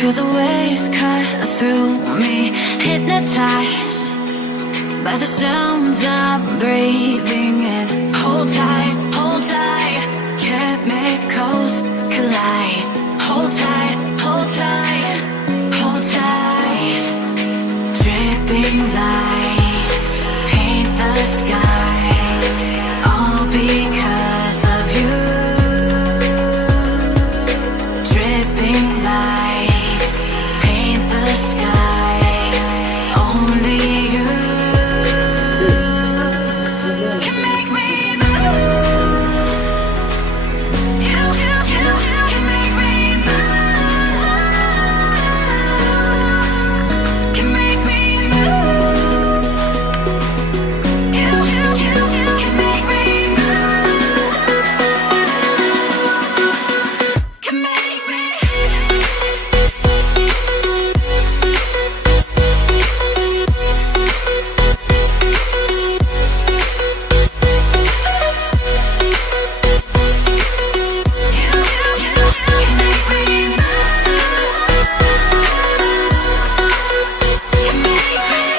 Feel the waves cut through me, hypnotized by the sounds I'm breathing in. Hold tight, chemicals collide. Hold tight, hold tight, hold tight. Dripping lights paint the skies, all because of you. Dripping lights paint the skies, only you can make me move. You can make me move. Can make me move. You can make me move. Can make me.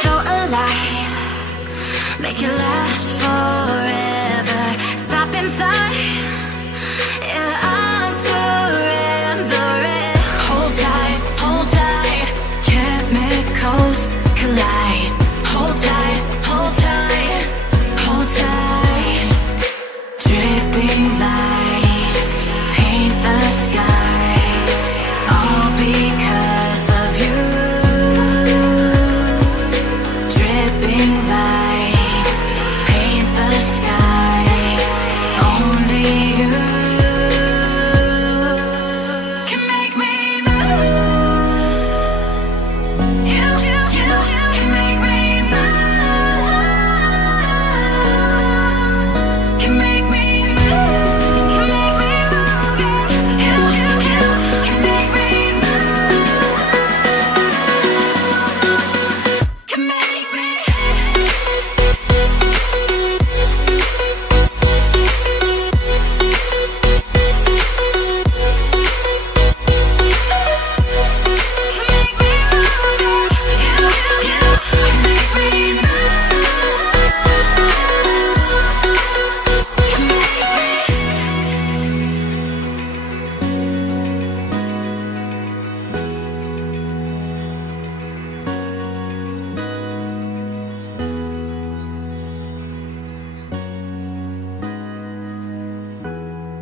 So alive, make it last forever. Stop in time.